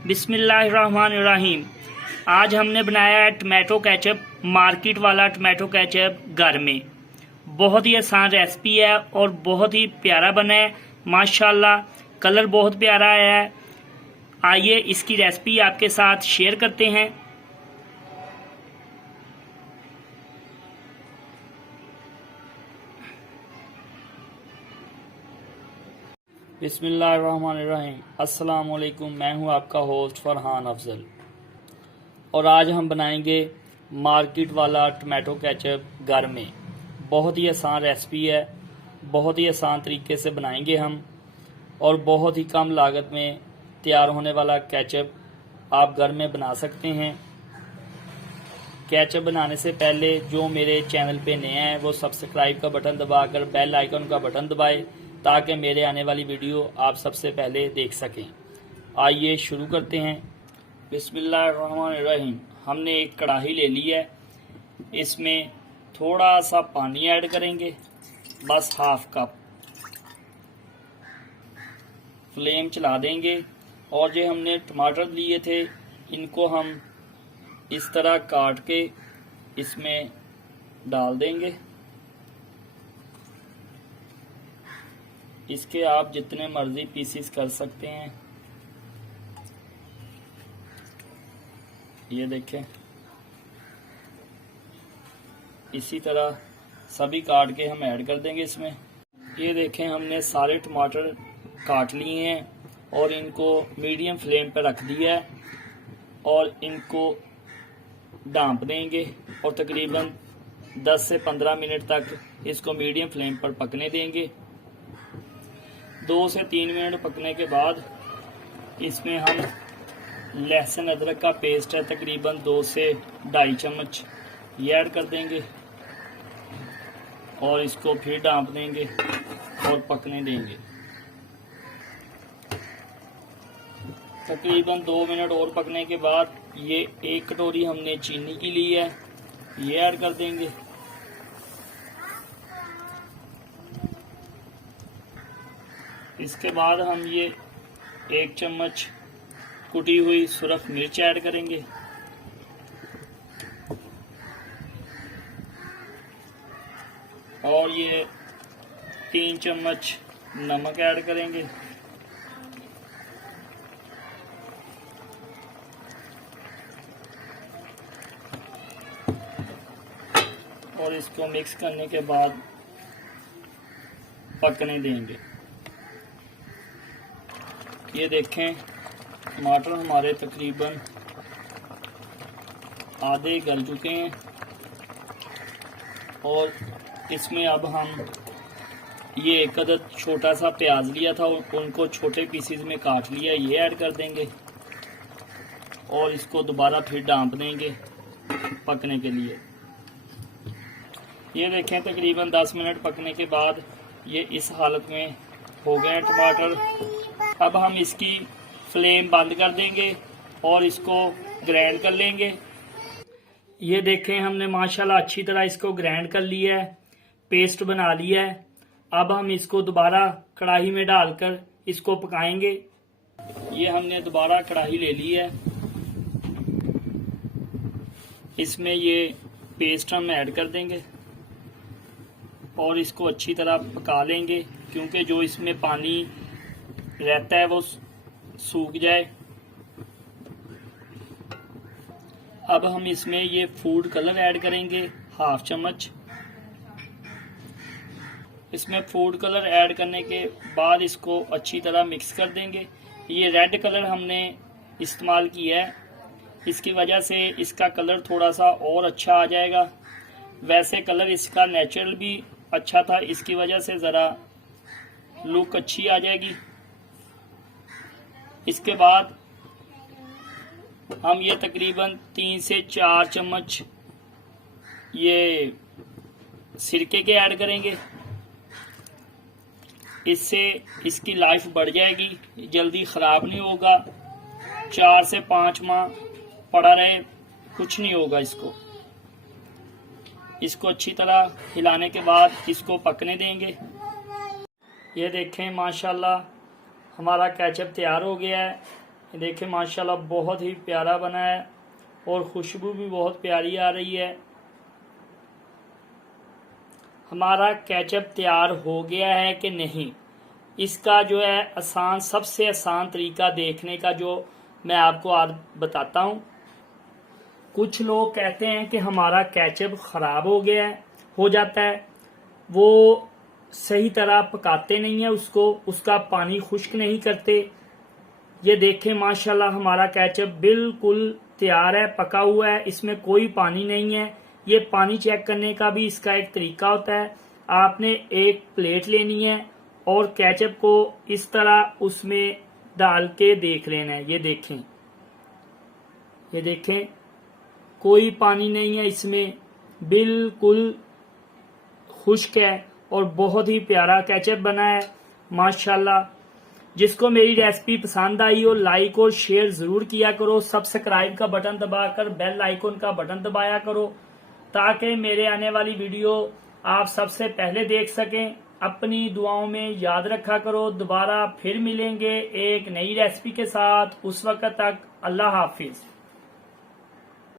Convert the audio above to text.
बिस्मिल्लाहिर्रहमानिर्रहीम। आज हमने बनाया है टमाटो केचप, मार्केट वाला टमाटो केचप घर में। बहुत ही आसान रेसिपी है और बहुत ही प्यारा बना है माशाल्लाह। कलर बहुत प्यारा आया है। आइए इसकी रेसिपी आपके साथ शेयर करते हैं। बिस्मिल्लाहिर्रहमानिर्रहीम। अस्सलाम वालेकुम। मैं हूं आपका होस्ट फरहान अफजल और आज हम बनाएंगे मार्केट वाला टमाटो केचप घर में। बहुत ही आसान रेसिपी है, बहुत ही आसान तरीके से बनाएंगे हम और बहुत ही कम लागत में तैयार होने वाला केचप आप घर में बना सकते हैं। केचप बनाने से पहले जो मेरे चैनल पे नए हैं वो सब्सक्राइब का बटन दबाकर बेल आइकन का बटन दबाएं ताकि मेरे आने वाली वीडियो आप सबसे पहले देख सकें। आइए शुरू करते हैं। बिस्मिल्लाहिर्रहमानिर्रहीम। हमने एक कढ़ाई ले ली है, इसमें थोड़ा सा पानी ऐड करेंगे, बस हाफ कप। फ्लेम चला देंगे और जो हमने टमाटर लिए थे इनको हम इस तरह काट के इसमें डाल देंगे। इसके आप जितने मर्जी पीसीस कर सकते हैं। ये देखें, इसी तरह सभी काट के हम ऐड कर देंगे इसमें। ये देखें, हमने सारे टमाटर काट लिए हैं और इनको मीडियम फ्लेम पर रख दिया है और इनको ढाँप देंगे और तकरीबन 10 से 15 मिनट तक इसको मीडियम फ्लेम पर पकने देंगे। 2 से 3 मिनट पकने के बाद इसमें हम लहसुन अदरक का पेस्ट है तकरीबन 2 से 2.5 चम्मच ये ऐड कर देंगे और इसको फिर ढाँप देंगे और पकने देंगे। तकरीबन 2 मिनट और पकने के बाद ये 1 कटोरी हमने चीनी की ली है, ये ऐड कर देंगे। इसके बाद हम ये 1 चम्मच कुटी हुई सुरख मिर्च ऐड करेंगे और ये 3 चम्मच नमक ऐड करेंगे और इसको मिक्स करने के बाद पकने देंगे। ये देखें, टमाटर हमारे तकरीबन आधे गल चुके हैं और इसमें अब हम ये 1 अदद छोटा सा प्याज लिया था उनको छोटे पीसेस में काट लिया, ये ऐड कर देंगे और इसको दोबारा फिर ढाँप देंगे पकने के लिए। ये देखें, तकरीबन 10 मिनट पकने के बाद ये इस हालत में हो गए टमाटर। अब हम इसकी फ्लेम बंद कर देंगे और इसको ग्राइंड कर लेंगे। ये देखें, हमने माशाल्लाह अच्छी तरह इसको ग्राइंड कर लिया है, पेस्ट बना लिया है। अब हम इसको दोबारा कढ़ाई में डालकर इसको पकाएंगे। ये हमने दोबारा कढ़ाई ले ली है, इसमें ये पेस्ट हम ऐड कर देंगे और इसको अच्छी तरह पका लेंगे क्योंकि जो इसमें पानी रहता है वो सूख जाए। अब हम इसमें ये फूड कलर ऐड करेंगे हाफ चम्मच। इसमें फूड कलर ऐड करने के बाद इसको अच्छी तरह मिक्स कर देंगे। ये रेड कलर हमने इस्तेमाल किया है, इसकी वजह से इसका कलर थोड़ा सा और अच्छा आ जाएगा। वैसे कलर इसका नेचुरल भी अच्छा था, इसकी वजह से ज़रा लुक अच्छी आ जाएगी। इसके बाद हम ये तकरीबन 3 से 4 चम्मच ये सिरके के ऐड करेंगे। इससे इसकी लाइफ बढ़ जाएगी, जल्दी ख़राब नहीं होगा, 4 से 5 माह पड़ा रहे, कुछ नहीं होगा इसको। इसको अच्छी तरह हिलाने के बाद इसको पकने देंगे। ये देखें, माशाल्लाह हमारा केचप तैयार हो गया है ये देखें माशाल्लाह बहुत ही प्यारा बना है और खुशबू भी बहुत प्यारी आ रही है। हमारा केचप तैयार हो गया है कि नहीं, इसका जो है आसान, सबसे आसान तरीका देखने का जो मैं आपको आज बताता हूँ। कुछ लोग कहते हैं कि हमारा केचप खराब हो गया है, हो जाता है, वो सही तरह पकाते नहीं है उसको, उसका पानी खुश्क नहीं करते। ये देखें माशाल्लाह हमारा केचप बिल्कुल तैयार है, पका हुआ है, इसमें कोई पानी नहीं है। ये पानी चेक करने का भी इसका एक तरीका होता है। आपने एक प्लेट लेनी है और केचप को इस तरह उसमें डाल के देख लेना है। ये देखें कोई पानी नहीं है इसमें, बिल्कुल खुश्क है और बहुत ही प्यारा केचप बना है माशाल्लाह। जिसको मेरी रेसिपी पसंद आई हो लाइक और शेयर जरूर किया करो। सब्सक्राइब का बटन दबाकर बेल आइकन का बटन दबाया करो ताकि मेरे आने वाली वीडियो आप सबसे पहले देख सकें। अपनी दुआओं में याद रखा करो। दोबारा फिर मिलेंगे एक नई रेसिपी के साथ। उस वक्त तक अल्लाह हाफिज।